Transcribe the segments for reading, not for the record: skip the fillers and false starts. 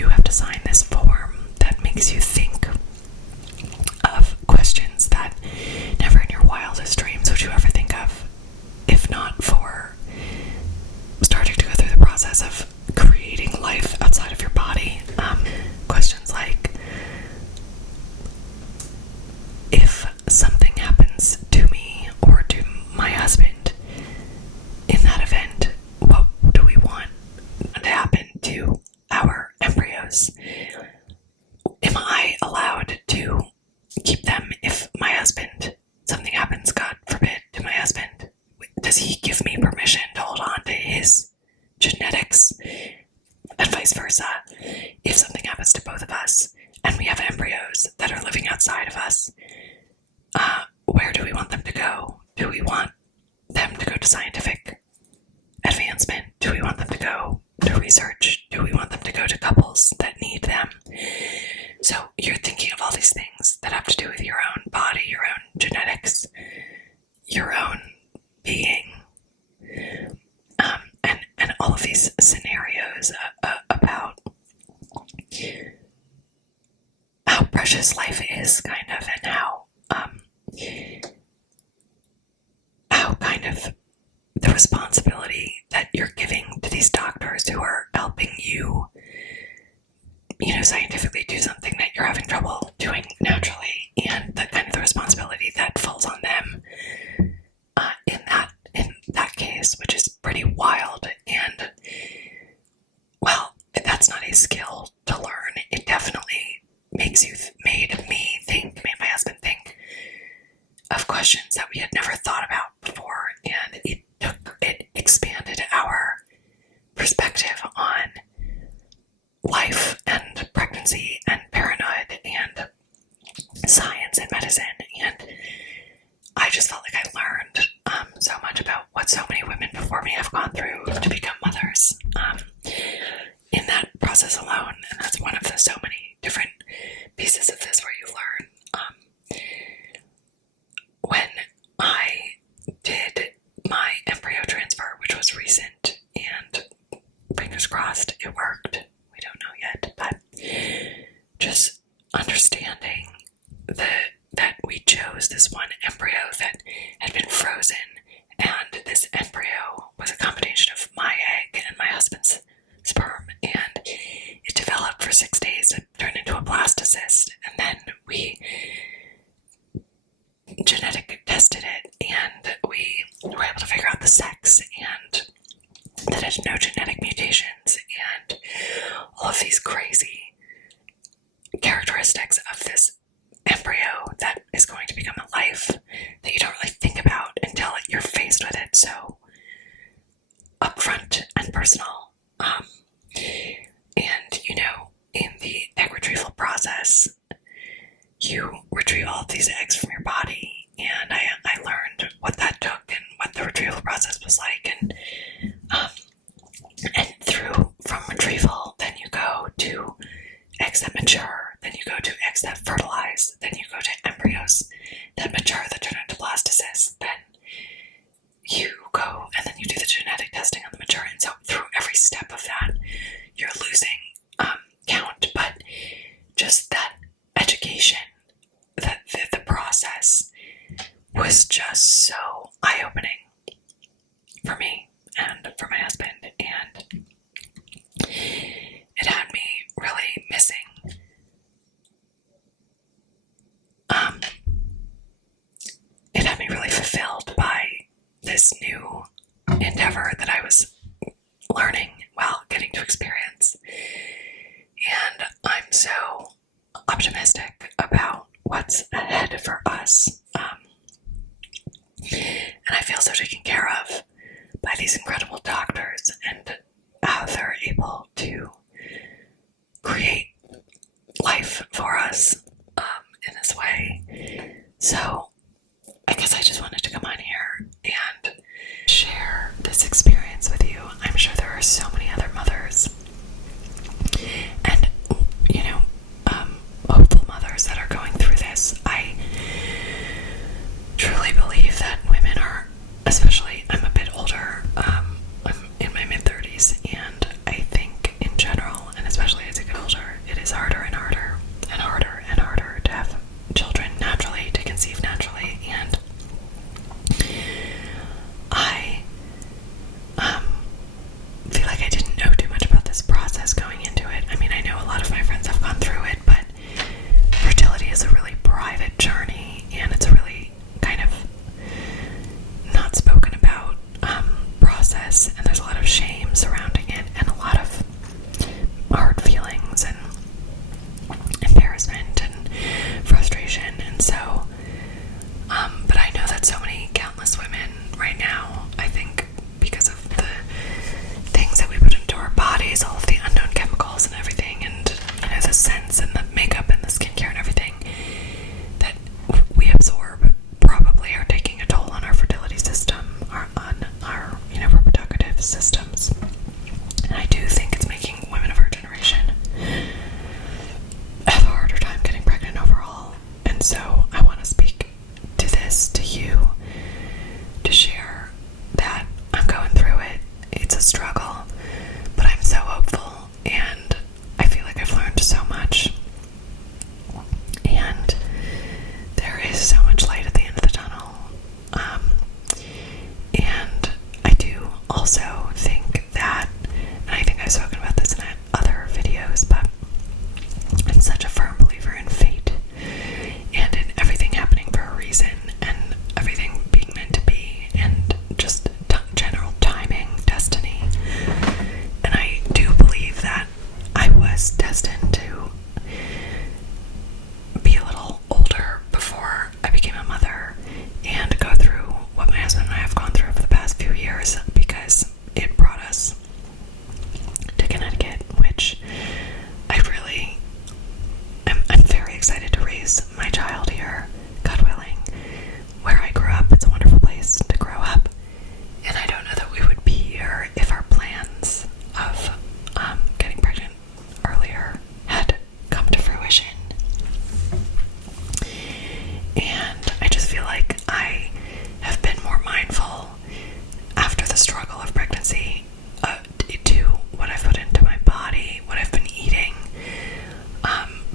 you have to sign this form that makes you think of questions that never in your wildest dreams would you ever think of, if not for starting to go through the process of creating life outside of your body. Questions like, if something happens to me or to my husband in that event, what do we want to happen to our embryos? Am I allowed to keep them if my husband, something happens, God forbid, to my husband? Does he give me permission to hold on to his genetics? And vice versa. If something happens to both of us and we have embryos that are living outside of us, where do we want them to go? Do we want them to go to scientific advancement? Do we want them to go to research? Do we want them to go to couples that need them? So you're thinking of all these things that have to do with your own body, your own genetics, your own being, and all of these scenarios about how precious life is, kind of, and how kind of the responsibility that you're giving to these doctors who are helping you, scientifically do something that you're having trouble doing naturally, and the kind of the responsibility that falls on them in that case, which is pretty wild. And well, that's not a skill to learn. It definitely made my husband think of questions that we had never thought about before, and it expanded our perspective on life and pregnancy and parenthood and science and medicine. And I just felt like I learned so much about what so many women before me have gone through to become mothers in that process alone. And that's one of the so many different pieces of this where you learn. When I did my embryo transfer, which was recent, and fingers crossed it worked, we don't know yet, but just understanding that we chose this one embryo that had been frozen, and this embryo was a combination of my egg and my husband's sperm, and it developed for 6 days to turn into a blastocyst, and then we genetic tested it, and we were able to figure out the sex, and that it had no genetic mutations, and all of these crazy characteristics of this embryo that is going to become a life that you don't really think about until you're faced with it so upfront and personal. And in the egg retrieval process, you retrieve all of these eggs from your body, and I learned what that took and what the retrieval process was like, and from retrieval, then you go to eggs that mature, then you go to eggs that fertilize, then you go to embryos that mature that turn into blastocysts, then you go and then you do the genetic testing on the mature, and so through every step of that, you're losing count, but just that education, that the process was just so eye-opening for me and for my husband, and it had me really missing it had me really fulfilled by this new endeavor that I was learning while getting to experience. And I'm so optimistic about what's ahead for us. And I feel so taken care of by these incredible doctors and how they're able to create life for us in this way. So I guess I just wanted to come on here and share this experience with you. I'm sure there are so many other mothers and hopeful mothers that are going through this. I truly believe that women are, especially, I'm a bit older, I'm in my mid-30s, and I think in general, and especially as I get older, destined to be a little older before I became a mother and go through what my husband and I have gone through over the past few years, because it brought us to Connecticut, which I'm very excited to raise my child here, God willing. Where I grew up, it's a wonderful place to grow up, and I don't know that we would be here if our plans of getting pregnant earlier had come to fruition. And I just feel like I have been more mindful after the struggle of pregnancy to what I've put into my body, what I've been eating,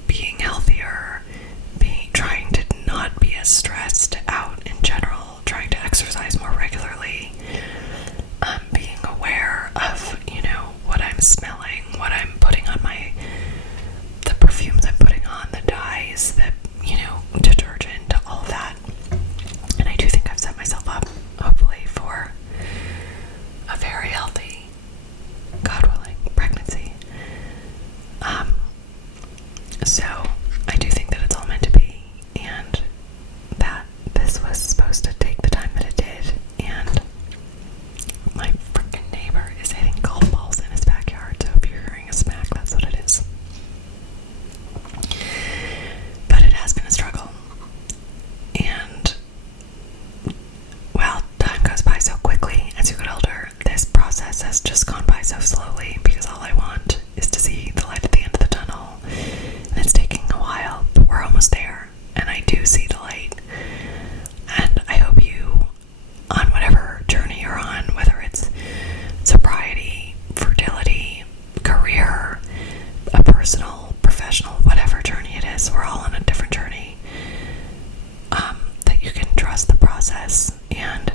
being healthier, trying to not be as stressed out in general, trying to exercise more regularly, being aware of, what I'm smelling, what I'm putting on the perfumes I'm putting on, the dyes, the, detergent, all of that. And I do think I've set myself up, hopefully, for a very healthy, God willing, pregnancy. So I do think that it's all meant to be, and that this was supposed to take the time that it did. And my freaking neighbor is hitting golf balls in his backyard, so if you're hearing a smack, that's what it is. But it has been a struggle, and well, time goes by so quickly as you get older. This process has just gone by so slowly, because all I want is to see the light at the end of the tunnel, and it's taking a while, but we're almost there, and I do see the light. And I hope you, on whatever journey you're on, whether it's sobriety, fertility, career, a personal, professional, whatever journey it is, we're all on a different journey, that you can trust the process and